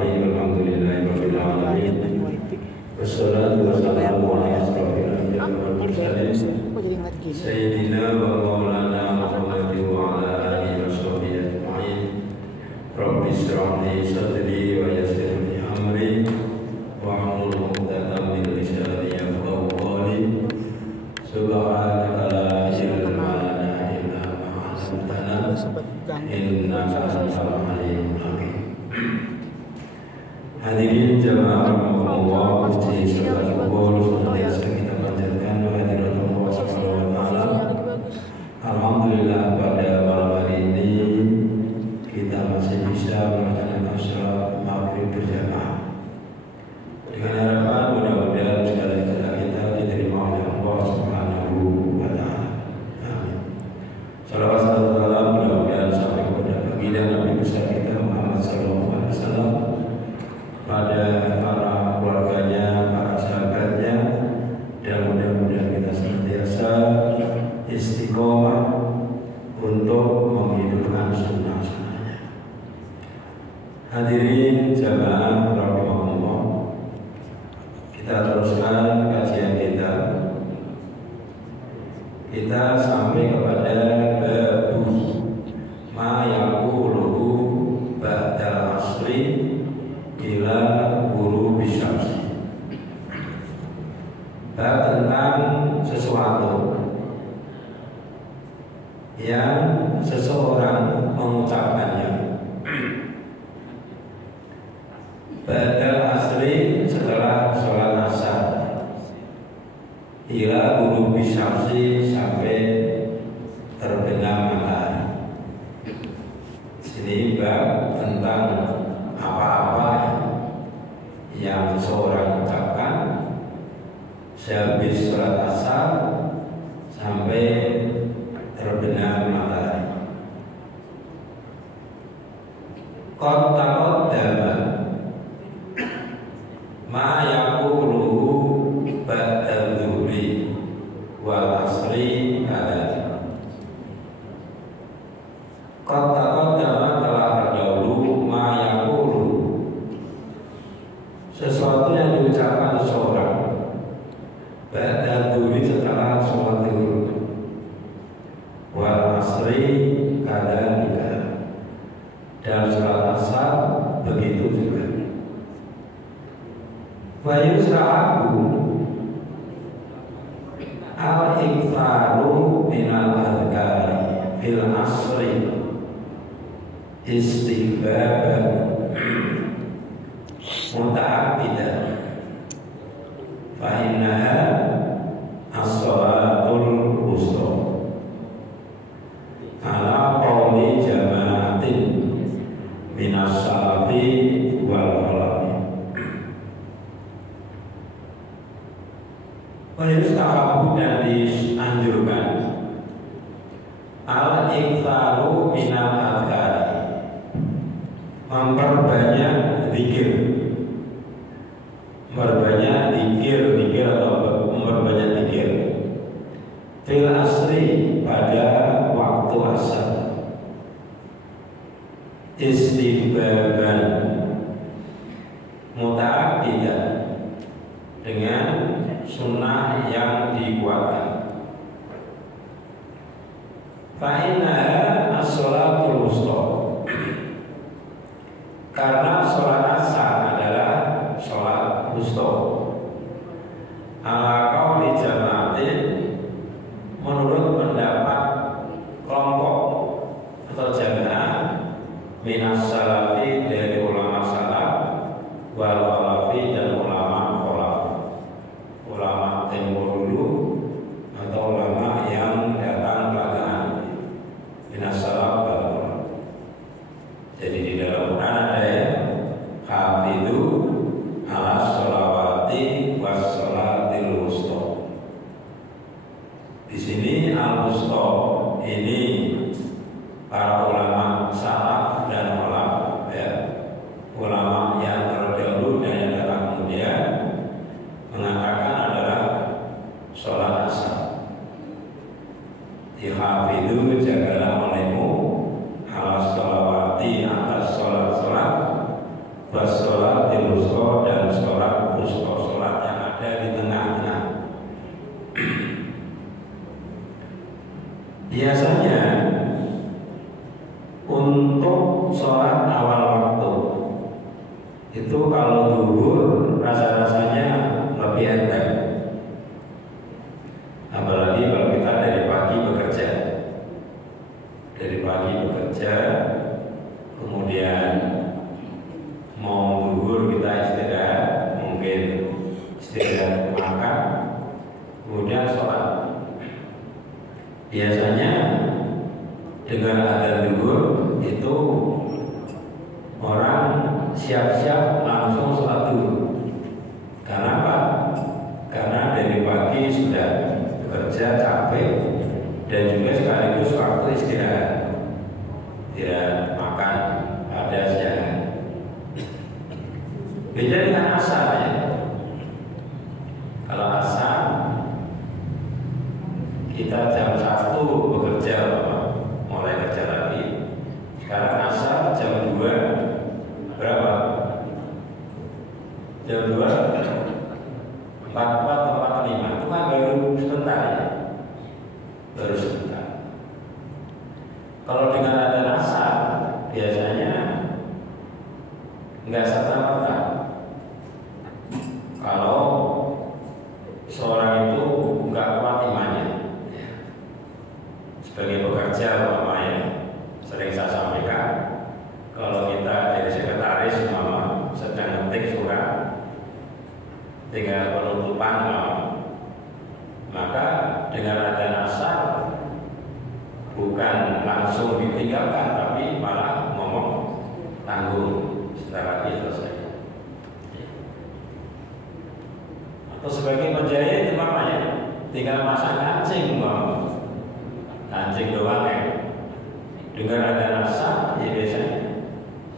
Bismillahirrahmanirrahim. Alhamdulillahirabbil alamin. Wassalatu wassalamu ala asyrofil anbiya'i wal mursalin sayyidina wa maulana Muhammadin wa ala alihi washabbihi ajma'in. Rabbi shrah li sadri wa yassir li amri wahlul 'uqdatam min lisani yafqahu qawli. Subhanaka la ilma lana illa ma 'allamtana innaka antal alimul hakim. Hadirin jamaah rahimahumullah, puji serta syukur senantiasa kita panjatkan kehadirat Allah Subhanahu wa taala. Alhamdulillah pada malam hari ini kita masih bisa melaksanakan salat maghrib berjamaah. Dengan harapan mudah-mudahan segala ibadah kita diterima oleh Allah Subhanahu wa taala. Amin. Salawat dan salam mudah-mudahan sampai kepada baginda Nabi besar kita Muhammad sallallahu alaihi wasallam, pada para keluarganya, para sahabatnya, dan mudah-mudahan kita senantiasa istiqomah untuk menghidupkan sunnah-sunnahnya. Hadirin jamaah rahimahullah, kita teruskan kajian kita. Kita sampai kepada babu ma yaquluhu ba'dal asri ila ghurubi syamsi. Bab tentang sesuatu yang seseorang mengucapkannya ba'dal asri, setelah sholat asar, ila ghurubi syamsi, sampai terbenam matahari. Sini bab tentang apa-apa yang seseorang ucapkan sehabis sholat asar sampai terbenam matahari. Qad taqaddama ma yaquluhu ba'da dhuhri wal asri kadzalik. Qad taqaddama, telah terdahulu, ma yaqulu, sesuatu yang diucapkan seseorang ba'da dhuhri, setelah sholat zuhur, wal asri kadzalika, dan sholat asar begitu juga. Wa yusra'u al-iktharu minal adhkari fil asri istighbaban muta'abbidan fa innaha as-salatul wusta ala qawli jama'atin minas salafi wal ulama. Wa yustahabu, dan dianjurkan, al-iktharu minal adhkari, memperbanyak zikir, memperbanyak zikir atau memperbanyak zikir fil asri, pada waktu asar, istighbaban muta'abbidan, dengan sunnah yang dikuatkan. Fa innaha as-salatul wusta, karena sholat asar adalah sholat wusta. Ala qauli jama'atin, menurut pendapat kelompok atau jamaah, minas salafi, dari ulama salaf, wal khalafi, dan ulama khalaf, ulama tempo dulu atau ulama yang datang belakangan, minas salaf wal khalaf. Jadi di dalam Quran ada ya, hafidhu ala sholawati was sholatil wusta, wusta dan sholat wusta, sholat yang ada di tengah-tengah. Biasanya untuk sholat awal waktu itu kalau zuhur rasa-rasanya lebih enteng, apalagi kalau kita dari pagi bekerja, kemudian mau zuhur kita istirahat, mungkin istirahat makan, kemudian sholat. Biasanya dengan adzan zuhur itu orang siap-siap langsung sholat zuhur. Karena apa? Karena dari pagi sudah bekerja capek dan juga sekaligus waktu istirahat, tidak makan pada siang. Beda dengan asar ya. Kalau asar kita jam 1 bekerja, mulai kerja lagi. Sekarang asar jam 2 berapa? Jam 2 44 45. Itu kan baru sebentar ya. Baru sebentar. Kalau dengan ada asar biasanya nggak serta-merta. Kalau seorang itu nggak kuat imannya, sebagai pekerja umpamanya, sering saya sampaikan, kalau kita jadi sekretaris umpama sedang ngetik surat tinggal penutupan, maka dengan ada asar bukan langsung ditinggalkan, tapi malah ngomong tanggung setelah lagi selesai. Atau sebagai penjahit umpamanya tinggal masang kancing umpama, kancing doang ya. Dengan ada asar ya biasanya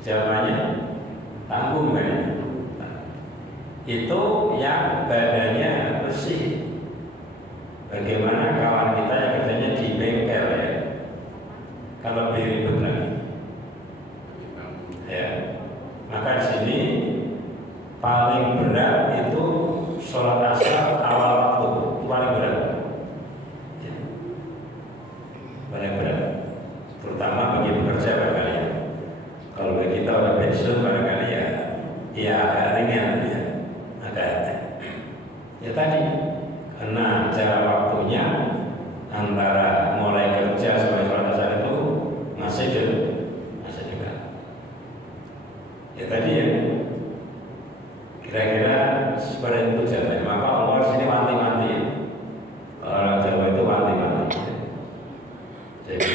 jawabannya tanggung kan. Itu yang badannya bersih. Bagaimana kawan kita yang kerjanya di bengkel ya, kalau lebih ribet lagi ya. Maka di sini paling berat itu sholat asar awal waktu, paling berat ya. Paling berat, terutama bagi pekerja barangkali ya. Kalau bagi kita udah pensiun barangkali ya agak ringan ya, agak ya tadi karena jarak waktunya antara mulai kerja sampai sholat asar itu masih juga. Ya tadi ya, kira-kira seperti itu jawabannya. Maka Allah di sini wanti-wanti. Orang Jawa itu wanti-wanti. Jadi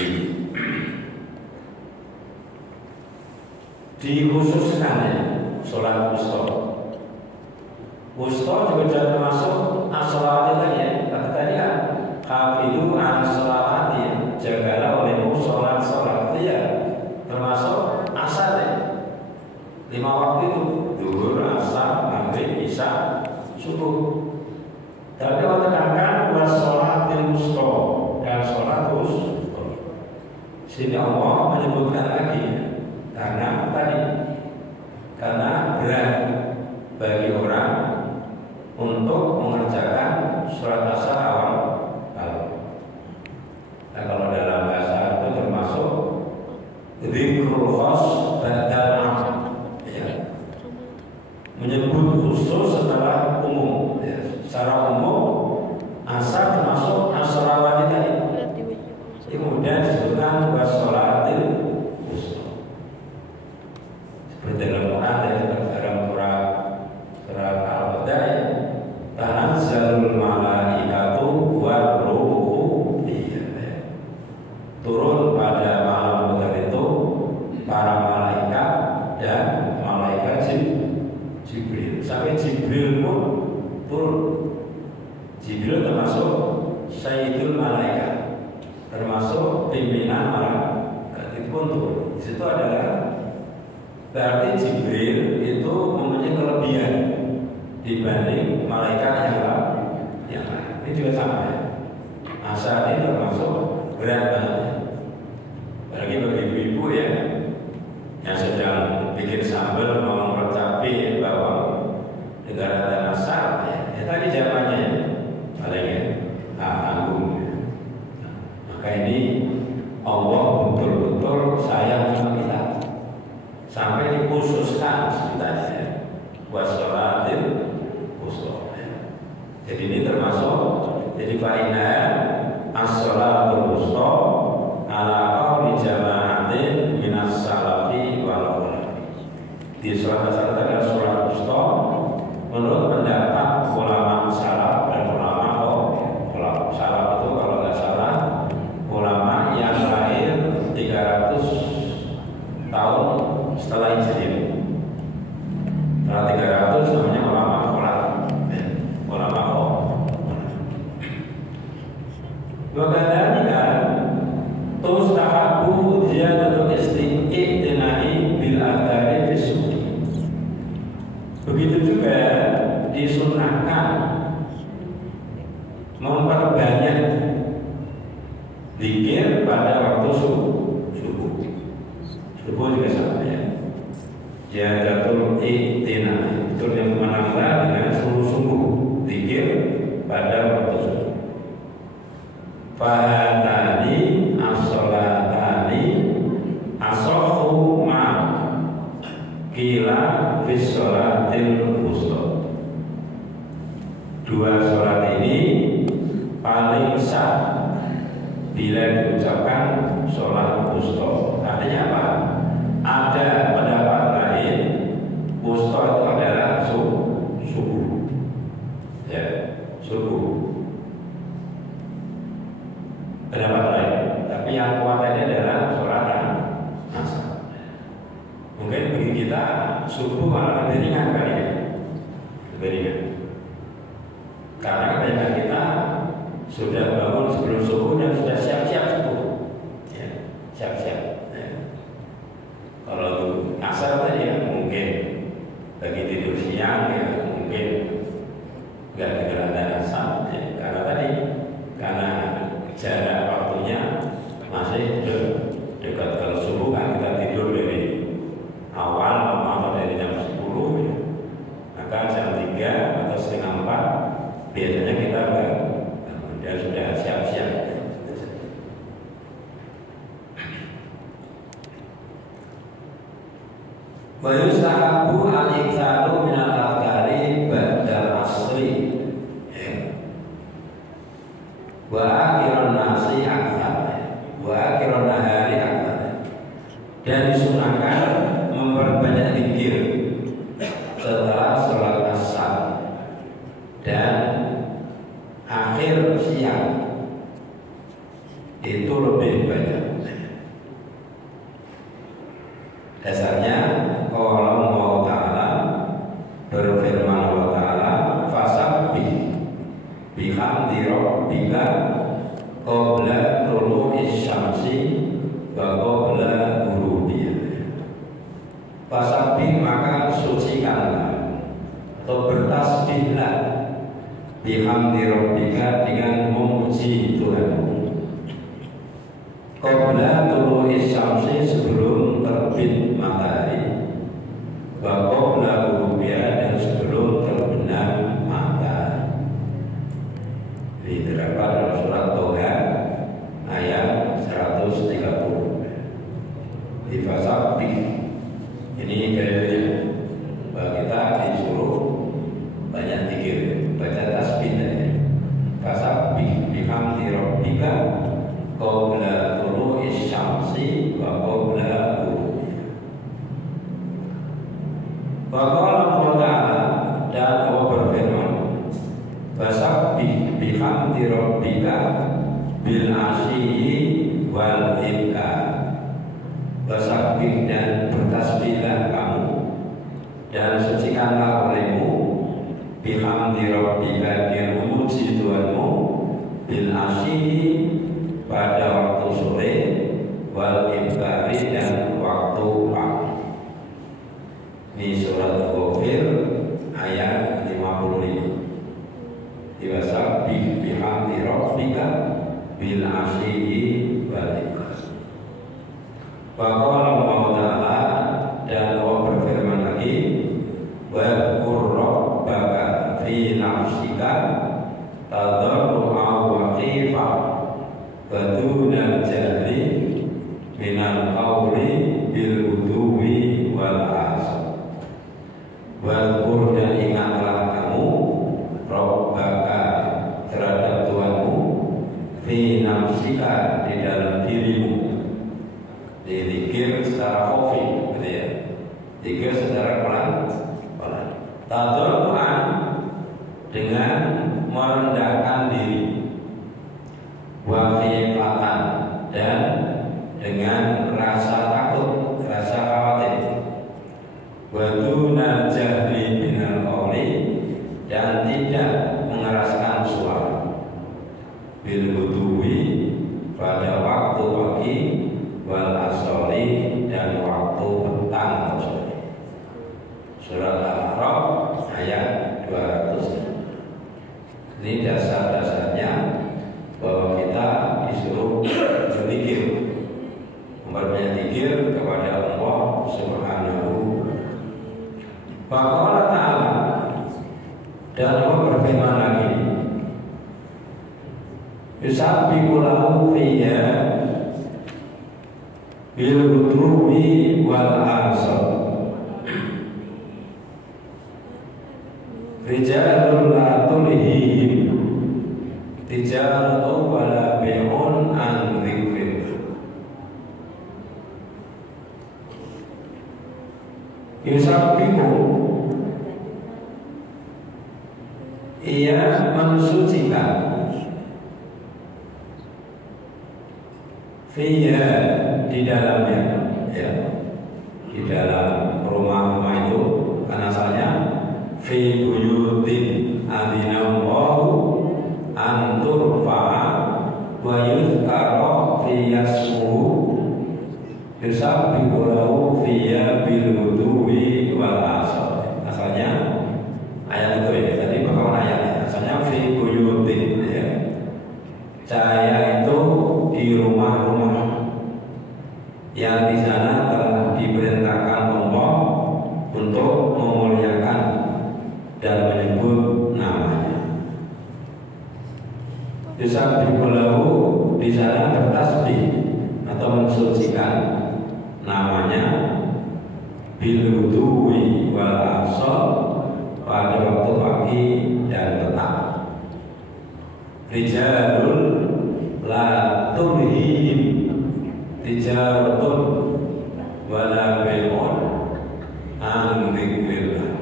dikhususkan ya sholat wusta. Wusta juga termasuk as-sholawat tadi ya. Tadi ya, hafidu as-sholawat, jagalah olehmu sholat ya, termasuk asar ya. 5 waktu itu, zuhur, asar, maghrib, isya, subuh. Tapi Allah tekankan buat sholat wusta dan sholat wusta. Sehingga Allah menyebutkan lagi karena tadi, karena berat bagi orang untuk mengerjakan sholat asar awal. Nah, kalau dalam bahasa itu termasuk dzikrul khas ba'dal 'am ya. Menyebut khusus setelah umum ya. Secara umum asar termasuk as-sholawat tadi. Kemudian disebutkan was-sholatil wusta. Seperti dalam Quran ya, dalam surat Al-Baqarah, tanazzalul malaikatu war-ruhu fiha. Turun pada malam Qadar itu para malaikat dan malaikat Jibril. Sampai Jibril pun turun. Jibril termasuk Sayyidul Malaikat, termasuk pimpinan malaikat, itu pun turun. Di situ adalah berarti Jibril itu mempunyai kelebihan dibanding malaikat yang lain. Ini juga sama ya. Asar ini termasuk berat banget. Bagi ibu-ibu ya yang sedang bikin sambal mau merecapi bawang, dikhususkan sebenarnya wassalatil wusta. Jadi ini termasuk jadi faina as-salatul wusta ala qauli jama'atin minas salafi wal ulama. Di salah satu adalah salat wusta menurut pendapat ulama salaf dan ulama salaf itu kalau nggak salah ulama yang lahir 300 tahun setelah Hijriah. Setelah 300 namanya ulama Wakadhalika tustahabu ziyadatul istiqtinai bil adhari fisuki. Begitu juga disunahkan memperbanyak zikir pada waktu subuh. Subuh juga sama ya. Ziyadatul iqtinai itu yang menambah dengan sungguh-sungguh zikir pada waktu subuh. Fahatani as-salatani asahhu ma qila fis sholatil wusta. Dua sholat ini paling sah bila diucapkan sholat wusta. Artinya apa? Ada pendapat lain wusta itu adalah subuh. Ya, subuh. Pendapat lain, tapi yang kuat tadi adalah sholat asar. Mungkin bagi kita subuh malah lebih ringan kali ya, lebih ringan. Karena kebanyakan kita sudah bangun sebelum subuh dan sudah siap-siap subuh, ya, siap-siap. Ya. Kalau asar tadi ya mungkin bagi tidur siang ya mungkin nggak kegeratan asar, ya. Karena jarak waktunya masih dekat. Kalau subuh kan kita tidur dari awal atau dari jam 10 ya. Maka jam 3 atau setengah 4 biasanya kita dan sudah siap-siap. Wa yustahabbu al-iktsaru min al-adhkari ba'da asri. Wa akhirun nasi akthar, wa akhirun nahari akthar. Dan disunahkan memperbanyak zikir setelah sholat asar dan akhir siang itu lebih banyak. Dasarnya kalau Allah Ta'ala berfirman Allah Ta'ala fasabbih bihamdi rabbika qabla tulu'is syamsi wa qabla ghurubiha. Fasabbih maka sucikanlah atau bertasbihlah bihamdi rabbika dengan memuji Tuhanmu qabla tulu'is syamsi sebelum terbit matahari wa qabla ghurubiha dan sebelum terbenam matahari. Diterapkan dalam surat Toha ayat 130. Di fasabbih ini dalilnya bahwa kita disuruh banyak zikir, baca tasbih tadi. Fasabbih bihamdi rabbika qabla tulu'is syamsi wa qabla ghurubiha. Wa qala Allah Ta'ala, dan Allah berfirman fasabbih bihamdi rabbika bil asyiyi wal ibkar. Fasabbih dan bertasbihlah kamu dan sucikanlah olehmu bihamdi rabbika dengan memuji Tuhanmu bil asyiyi pada waktu sore wal ibkari dan waktu pagi. Ini surat Ghafir ayat 55. Fasabbih bihamdi rabbika bil asyiyi wal ibkar. Wa qala Allah Ta'ala, dan Allah berfirman lagi wa qur rabbaka fi nafsika tadarru'a wa khifa wa dunal jahri minal qawli bil uduwi wal asal. pelan-pelan. Tadarruan dengan merendahkan diri, wa khifatan dan dengan rasa takut, rasa khawatir, wa dunal jahli minal qawli dan tidak mengeraskan suara, bil ghuduwi pada waktu pagi, wal asori dan waktu petang atau sore. Surat Al-A'raf ayat 200. Ini dasar-dasarnya bahwa kita disuruh berzikir, memperbanyak zikir kepada Allah Subhanahu wa ta'ala. Dan Allah berfirman lagi, yusabbihu lahu fiyya bil ghudwi wal asar rijalun la tulhihim tijaratu wala bai'un an dzikrillah. Yusabbihu, ia mensucikan, fiya di dalamnya, ya, di dalam rumah-rumah itu kan asalnya fi buyutin adinallahu an turfa'a wa yuzkara fi yasmuhu yusabbihu lahu fiya bil ghuduwi wal asar. Asalnya ayat itu ya, tadi bakawan ayat asalnya fi buyutin, ya, cahaya itu di rumah-rumah yang di sana telah diperintahkan Allah untuk memuliakan dan menyebut namanya. Yusabbihu lahu, di sana bertasbih atau mensucikan namanya, bil ghuduwi wal asar pada waktu pagi dan petang. Rijalul la tulhihim tijaratun wala bai'un an dzikrillah.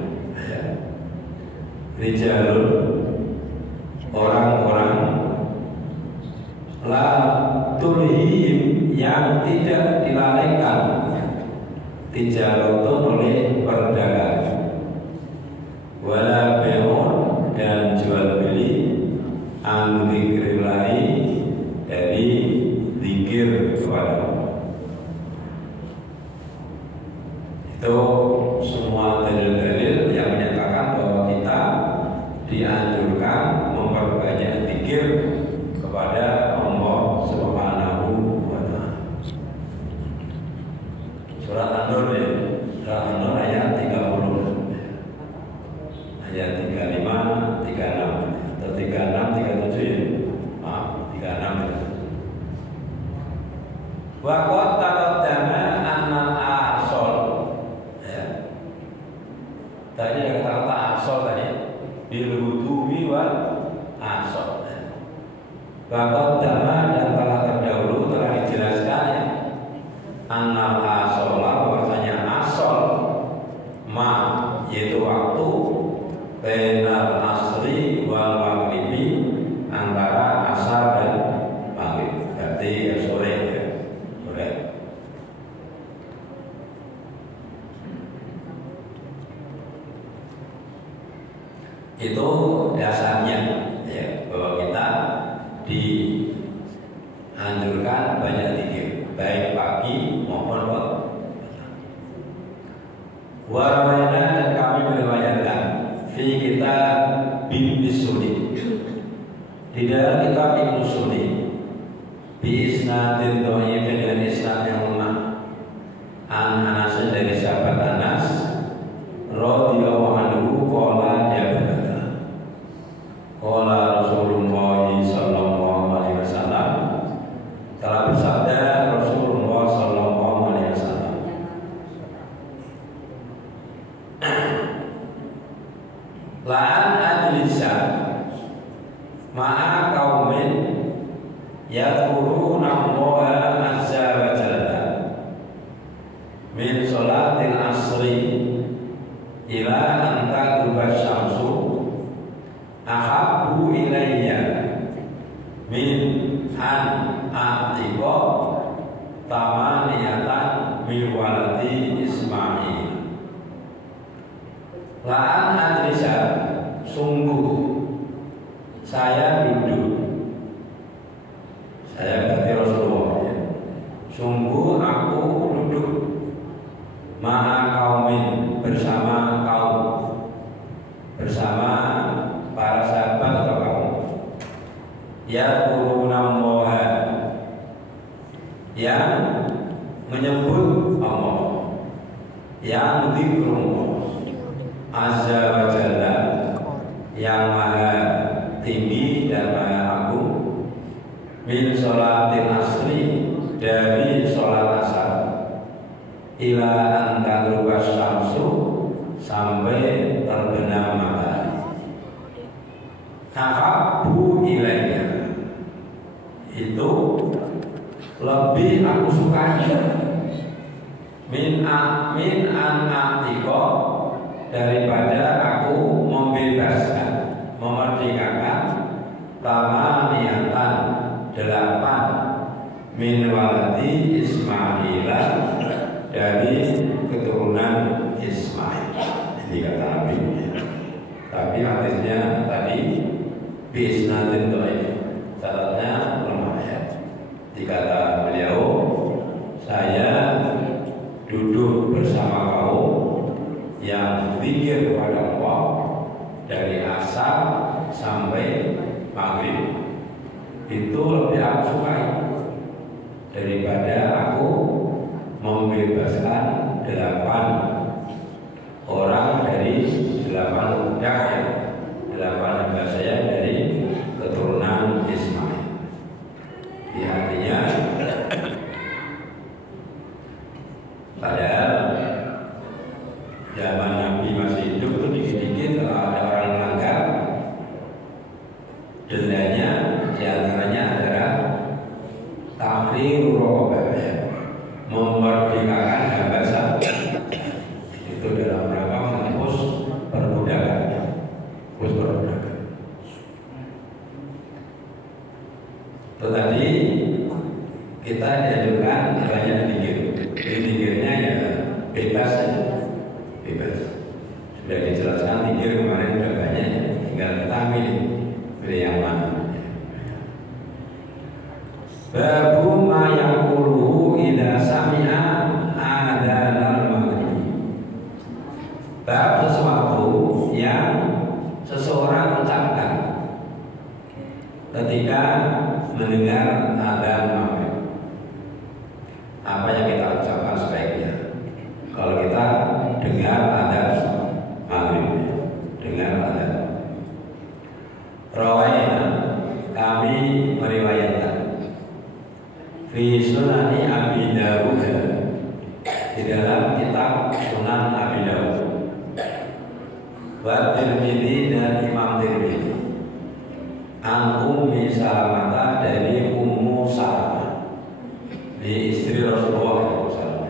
Rijalun, orang-orang, la tulhihim yang tidak dilalaikan, tijaratun oleh perdagangan, wala bai'un dan jual beli, an dzikrillah dari zikir kepada Allah. Itu semua dalil-dalil yang menyatakan bahwa kita dianjurkan memperbanyak zikir kepada Allah Subhanahu wa ta'ala. Surat An-Nur, ya, Surat An-Nur ayat 30, ayat 35, 36 atau 36, 37 ya. Maaf, 36. Wa qad taqaddama anna al-asal, ya. Tadi ada kata-kata asal tadi, bil ghuduwi wal asal. Wa qad taqaddama dan telah terdahulu telah dijelaskan, ya, anna al-asal, bahwasanya asal ma yaitu waktu bainal asri wal maghribi, antara asar dan maghrib, berarti ya sore, ya. Sore. Itu dasarnya, ya, bahwa kita dianjurkan banyak zikir, baik pagi maupun petang. Warawayna, dan kami meriwayatkan fi kitab Ibnu Sunni, di dalam kitab Ibnu Sunni, bi isnadin dhaif, dengan isnad yang lemah, an Anas, dari sahabat Anas radhiyallahu anhu, qala, dia berkata, qala Rasulullah sallallahu alaihi wasallam, telah bersabda Rasulullah sallallahu alaihi wasallam, la'an adlisa ma'a qaumin yadhkuruna Allah azza wa jalla min sholatil asri ila anta grubas syamsu ahabbu ilayya min an atiqa tamaniyatan min waladi Ismail. La'an adrisa, sungguh saya duduk, saya berarti Rasulullah ya. Sungguh aku duduk maha kaumin, bersama kaum, bersama para sahabat atau kaum ya kurunamoha, yang menyebut Allah, yang dzikrullah azza wa jalla, yang maha tinggi dan maha agung, min sholatil asri, dari sholat asar, ila anta grubas syamsu, sampai terbenam matahari. Ahabbu ilayya, itu lebih aku sukai, min an atiqa, daripada aku membebaskan, memerdekakan tamaniyatan 8 min waladi Ismaila, dari keturunan Ismail. Ini kata Nabi ya. Tapi hadisnya tadi bisnadin dhaif, syaratnya lemah ya. Dikata beliau, saya duduk bersama kaum yang zikir kepada Allah dari asar sampai maghrib, itu lebih aku sukai daripada aku membebaskan 8 orang dari 8 budak ya, 8 hamba saya dari keturunan Ismail. Di artinya padahal zaman Nabi masih hidup tuh dikit-dikit kalau ada orang melanggar, dendanya diantaranya adalah tahrir raqabah, memerdekakan hamba sah. Itu dalam rangka menghapus perbudakan, hapus perbudakan. Itu tadi kita diajukan banyak zikir. Zikirnya ya bebas saja, bebas. Sudah dijelaskan zikir kemarin sudah banyak, tinggal kita pilih yang mana. Babu ma yaquluhu idza sami'a adzanal maghrib. Bab sesuatu yang seseorang ucapkan ketika mendengar adzan maghrib. Apa yang kita ucapkan sebaiknya? Kalau kita dengar adzan maghrib, dengar adzan. Rawaina, kami meriwayatkan fi sunani Abi Dawud, di dalam kitab Sunan Abi Dawud, wa Tirmidzi dan Imam Tirmidzi, an Ummi Salamah, dari Ummu Salamah, di istri Rasulullah SAW,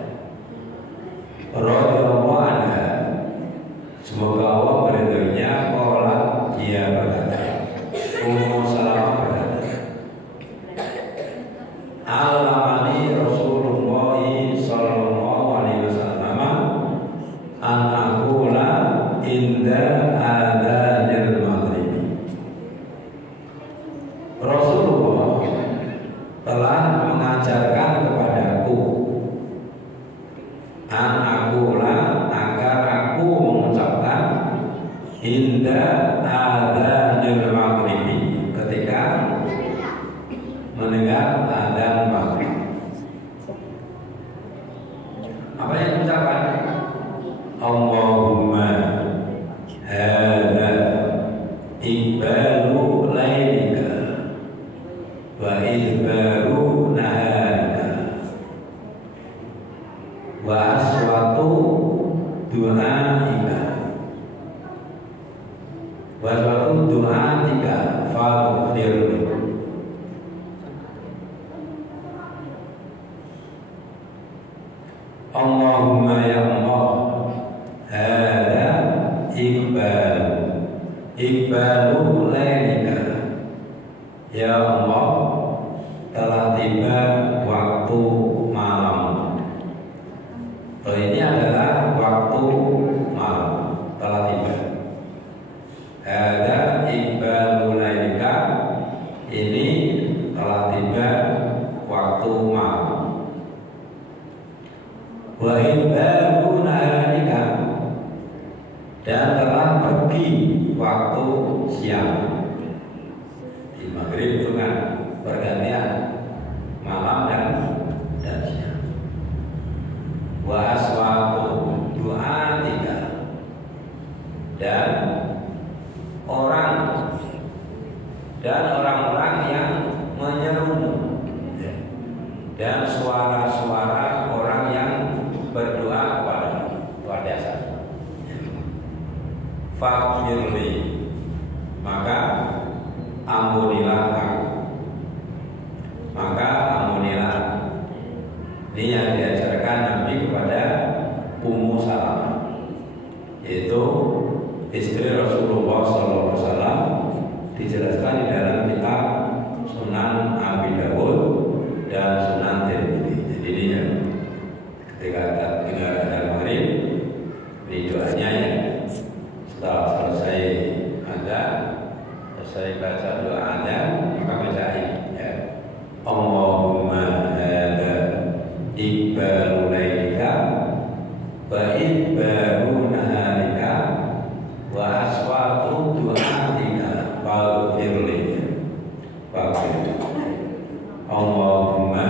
radhiyallahu anha, semoga Allah meridhoinya, qala, dia berkata, Ummu Salamah berkata, Alamani Rasulullah sallallahu alaihi wasallam an aqula inda adzanil maghrib. Rasulullah telah mengajarkan kepadaku an aqula, agar aku mengucapkan inda adzanil maghrib, ketika mendengar adzan maghrib. Apa yang diucapkan? Allahumma hadza iqbalu lailika wa idbaru naharika wa aswatu du'aika wa aswatu du'atika faghfirli. Allahumma ya Allah, hadza Iqbalu lailika. Ya Allah, telah tiba waktu malam. Ini adalah waktu malam telah tiba. Ada iqbalu lailika, ini telah tiba waktu malam. Wa iqbalu naharika, dan telah pergi waktu siang. Di maghrib itu kan pergantian malam dan siang. Wa aswatu du'atika, dan orang-orang yang menyerumu, dan suara-suara orang yang berdoa kepada luar biasa. Faghfirli, maka ampunilah aku. Maka ampunilah. Ini yang diajarkan Nabi kepada Ummu Salamah, yaitu istri Rasulullah SAW. Dijelaskan di dalam kitab Sunan Abi Dawud dan Sunan Tirmidzi. Jadi ini ya, ketika dengar adzan maghrib, ini doanya ya. Setelah selesai adzan, selesai baca doa adzan, maka bacain ya. Allahumma hadza iqbalu lailika wa iqbalu naharika wa aswatu du'atika faghfirli. Allahumma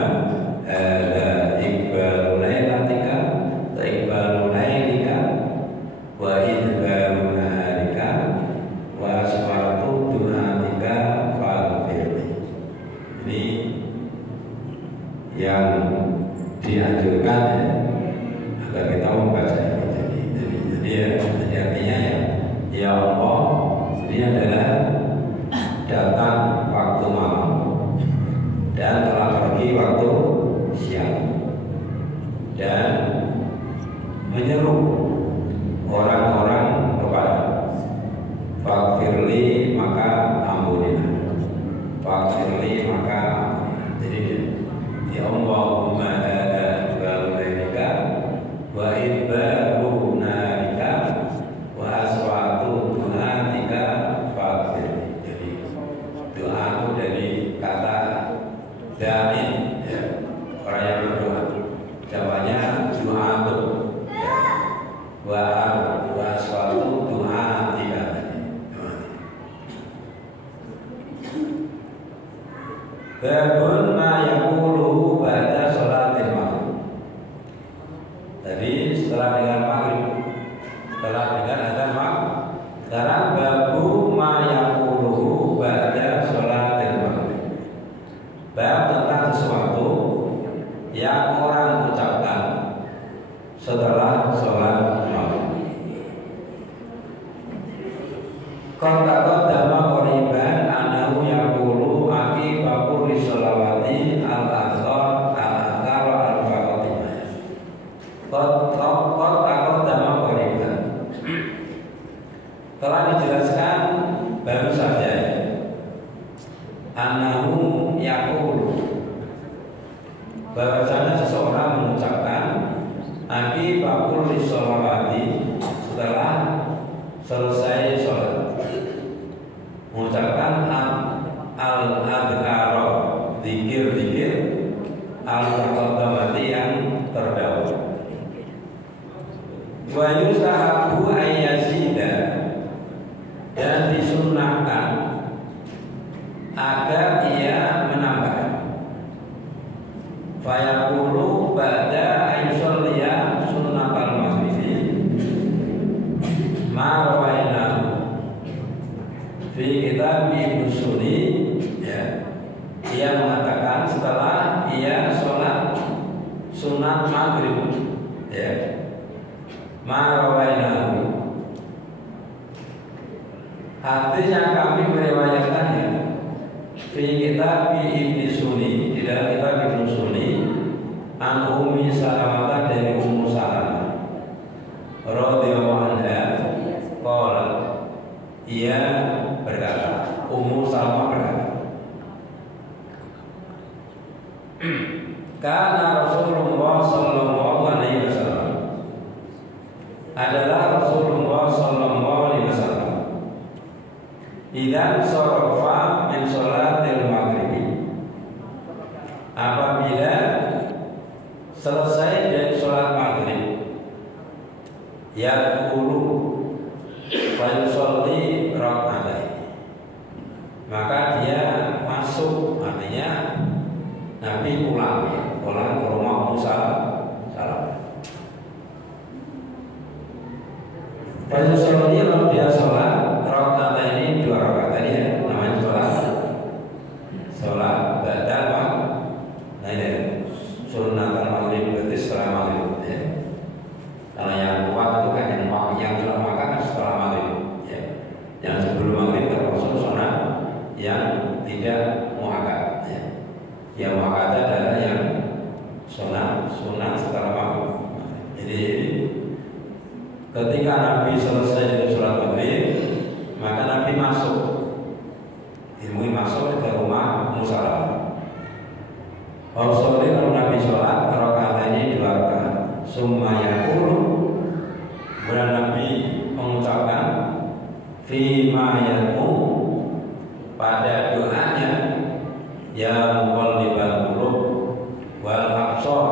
hadza iqbalu lailatika wa iqbalu lailika wa iqbalu naharika wa aswatu du'atika faghfirli. Ini yang dianjurkan ya, agar kita membaca jadi artinya ya Allah, ini adalah datang waktu malam dan telah pergi waktu siang, dan menyeru orang-orang kepada faghfirli, maka ampunilah. Faghfirli, maka ampunilah. Jadi ya Allahumma hadza iqbalu lailika wa iqbalu naharika wa aswatu du'atika faghfirli. Jadi doa itu dari kata da'in ya, orang yang berdoa. Jawabannya doa itu ya. Wa aswatu du'atika. Babun ma yaquluhu ba'da sholatil maghrib. Tadi setelah dengar maghrib, setelah dengar adzan maghrib, sekarang babu ma yaquluhu ba'da sholatil maghrib. Bab tentang sesuatu yang orang ucapkan setelah sholat maghrib. Qad dama qoriban anahu yaqulu aqiba kulli sholawati al-azhar al-azhar al-fatimah. Qad dama qoriban, telah dijelaskan baru saja anahu yaqulu, bahwasanya seseorang mengucapkan aqiba kulli sholawati, setelah selesai sholat, mengucapkan al-adhkar, zikir-zikir al-muqaddamati yang terdahulu. Wa yusahabu ayyazida, dan disunnahkan agar ia menambah. Fayaqulu ba'da ayyusalliya sunnatal maghribi ma rawainahu fi kitab Ibnu Sunni ya. Ia mengatakan setelah ia sholat sunat maghrib ya, ma rawainahu, artinya kami meriwayatkannya fi kitab Ibnu Sunni, di dalam kitab Ibnu Sunni, an Ummi Salamah, dari Ummu Salamah radhiyallahu anha ia berkata, Ummu Salamah berkata, karena Rasulullah Sallallahu Alaihi Wasallam adalah Rasulullah Sallallahu Alaihi Wasallam idan sorofa min sholatil maghribi, apabila selesai dari sholat maghrib, yaqulu wa yusolli rak'atain, maka dia masuk, artinya Nabi pulang ke rumah Ummu Salamah. Wa yusolli, kalau dia sholat rak'atain, ini 2 rakaat tadi ya, namanya sholat badal pak. Nah ini sunatan maghrib, berarti setelah maghrib ya. Kalau yang kuat itu kan yang sudah makan setelah maghrib ya. Yang sebelum maghrib termasuk sunat yang tidak muakkad ya. Yang muakkad adalah yang sunat setelah maghrib. Jadi ketika Nabi selesai dari sholat maghrib, maka Nabi masuk ke rumah Ummu Salamah. Rasulullah, kalau Nabi sholat rakaat ini 2 rakaat, summa yaqulu, kemudian Nabi mengucapkan fima yaqu, pada doanya, ya muqallibal qulub wal absar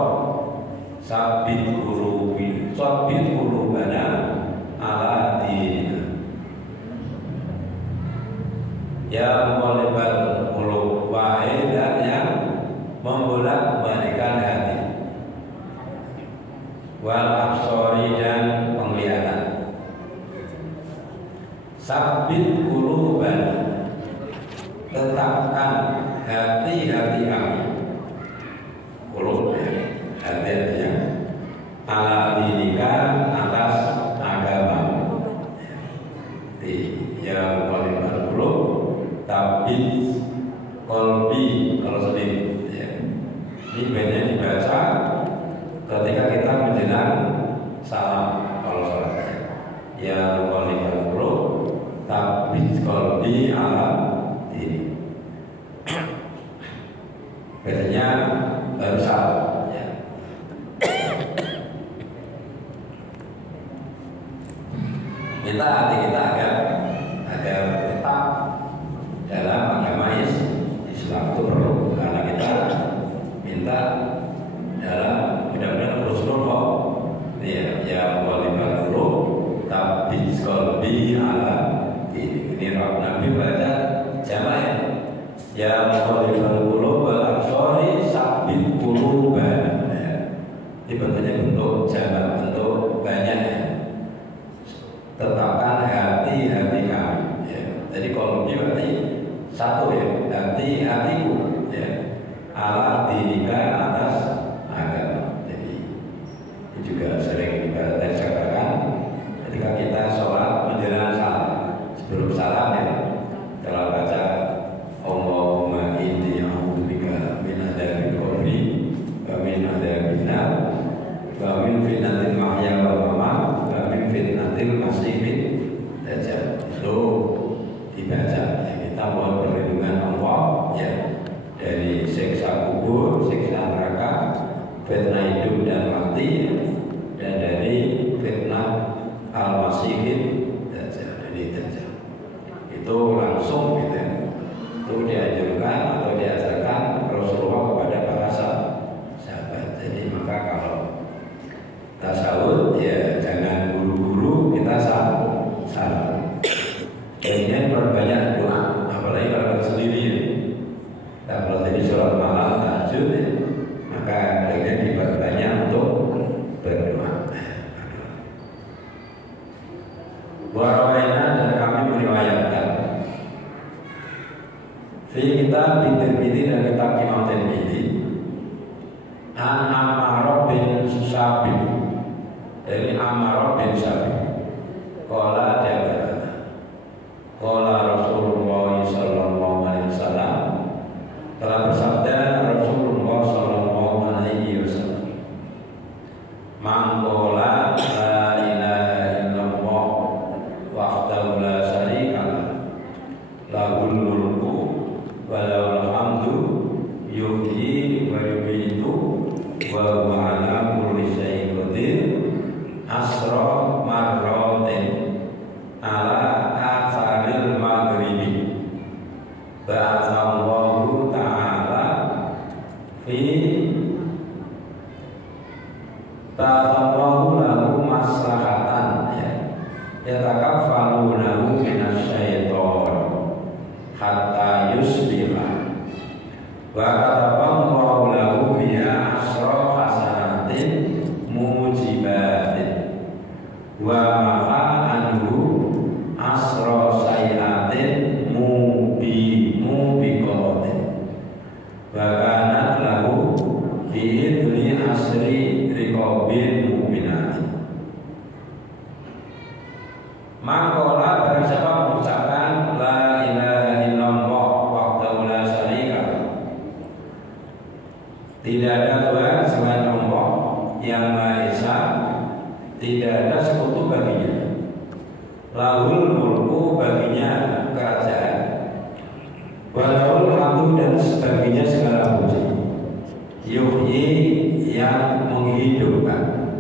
sabbit qulubana ala dinika, ya muqallibal qulub, wahai zat yang membolak-balikan hati, wal absari, dan penglihatan, sabbit qulubana, tetapkan hati-hati kami, qulub hati-hatinya, ala dinika, atas agama. Ya muqallibal qulub, tabbit qalbi, kalau sendiri ya. Ini baiknya dibaca ketika kita menjelang salam kalau sholat. Ya muqallibal qulub, tabbit qalbi ala dini. Biasanya baru salam ya. Minta hati kita agar tetap dalam agama Islam itu perlu, karena kita minta dalam mudah-mudahan Rasulullah ya muqallibal qulub tabbit qalbi ala dini. Ini Nabi baca jamaah ya muqallibal qulub wal absari sabbit qulubana. Ini bentuknya bentuk jamak, bentuk banyak ya. Tetapkan hati-hati kami ya. Jadi qalbi berarti satu ya, hatiku ya, ala dinika, atas agama. Jadi ini juga sering kita katakan ketika kita sholat menjelang salam, sebelum salam ya, kalau baca Allahumma inni a'udzubika min adzabil qabri wa min adzabin nar wa min fitnatil mahya wal mamat wa min fitnatil masiihid dajjal. Itu dibaca ya, kita mohon perlindungan Allah ya dari siksa kubur, siksa neraka, fitnah hidup dan mati, dan dari fitnah al-masiihid dajjal, dari dajjal. Itu langsung gitu ya. Itu dianjurkan atau diajarkan Rasulullah kepada para sahabat. Jadi maka kalau tasawuf ya jangan buru-buru kita salam. Kemudian perbanyak doa, apalagi kalau kita sendiri ya. Dan kalau tadi sholat malam tahajud ya, maka kemudian diperbanyak untuk berdoa. Warawaina, dan kami meriwayatkan fi kitab Tirmidzi, dan kitab Imam Tirmidzi, an Ammar bin Sabit, dari Ammar bin Sabit, qala dia berkata, qala Rasulullah sallallahu alaihi wasallam, telah bersabda Rasulullah sallallahu alaihi wasallam, man qala la ilaha illallah wahdahu la syarika ala atharil maghribi. Ba'atsallahu ta'ala fi ba'atsallahu lahu maslahatan, ya, yatakaffalunahu minasyaiton hatta yusbila wa kataballahu lahu biha asra hasanatin mujibatin wa maha anhu asra sayiatin mubiqatin wa kanat lahu bi'idni asri riqabin mu'minatin. Maka barang siapa mengucapkan la ilaha illallah wahdahu la syarika lahu, tidak ada Tuhan selain Allah yang Maha Esa, tidak ada sekutu baginya. Lahul mulku, baginya kerajaan, walahul hamdu, dan sebaginya segala puji. Yuhyi, yang menghidupkan,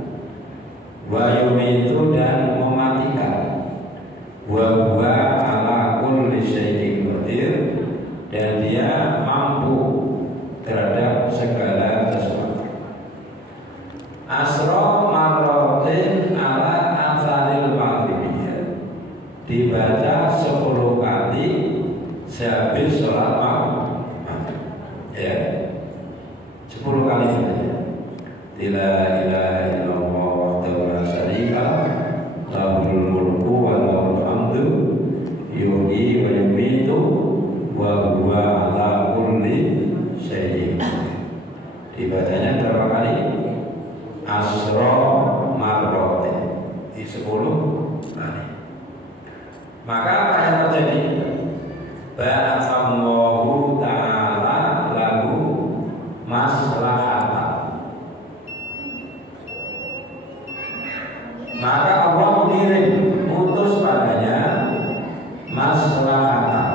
wa yumitu, dan mematikan, wa huwa ala kulli syai'in qadir, dan dia mampu terhadap segala sesuatu. Asra marratin ala atharil maghribiyah, dibaca 10 kali sehabis sholat maghrib, ya, 10 kali saja. La ilaha illallah wahdahu la syarika lahu, lahul mulku wa lahul hamdu, yuhyi wa yumitu, wa huwa ala kulli syai'in. Dibacanya berapa kali? Asra marratin, di 10 kali. Maka apa yang terjadi? Ba'atsallahu ta'ala lahu maslahatan. Maka Allah mengirim, utus padanya maslahatan,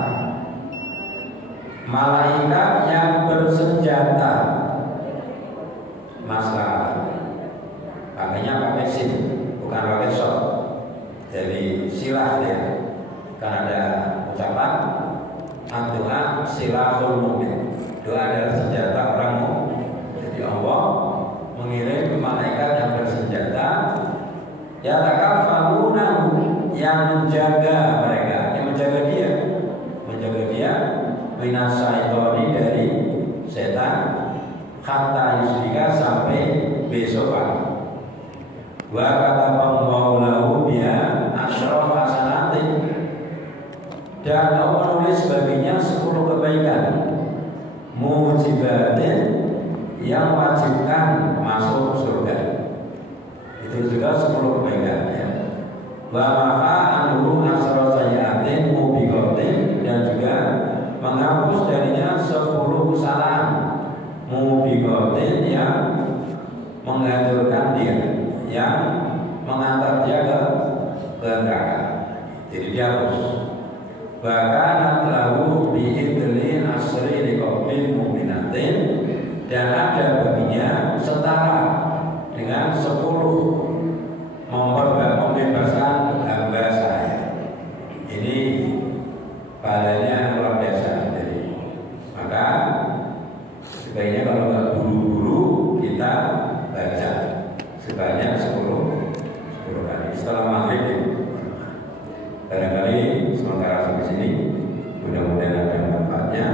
malaikat yang bersenjata. Maslahatan pakainya pakai sim, bukan pakai shot. Jadi silah ya, kan ada ucapan doa silahul mu'min, doa adalah senjata orang mukmin. Jadi Allah mengirim malaikat yang bersenjata, yatakaffalunahu, yang menjaga mereka, yang menjaga dia minasyaitoni, dari setan, hatta yusbika, sampai besok pagi. Wa kataballahu lahu biha asyraf hasanatin, dan Allah menulis baginya 10 kebaikan mujibatin, yang wajibkan masuk surga. Itu juga 10 kebaikan, ya. Wa maha anhu asra sayiatin mubiqatin, dan juga menghapus darinya 10 kesalahan mubiqatin, yang menghancurkan dia, yang mengantar dia ke neraka. Jadi dihapus. Bahkan lahu bi'idli asri liqabin mu'minatin, dan ada baginya setara dengan 10 membebaskan hamba saya. Ini pahalanya luar biasa. Jadi maka sebaiknya kalau nggak buru-buru kita baca sebanyak 10 kali setelah maghrib. Barangkali sementara sampai sini, mudah-mudahan ada manfaatnya.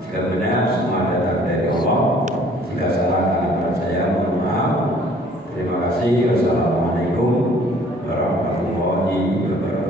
Jika benar semua datang dari Allah, jika salah karena saya mohon maaf. Terima kasih. Wassalamualaikum warahmatullahi wabarakatuh.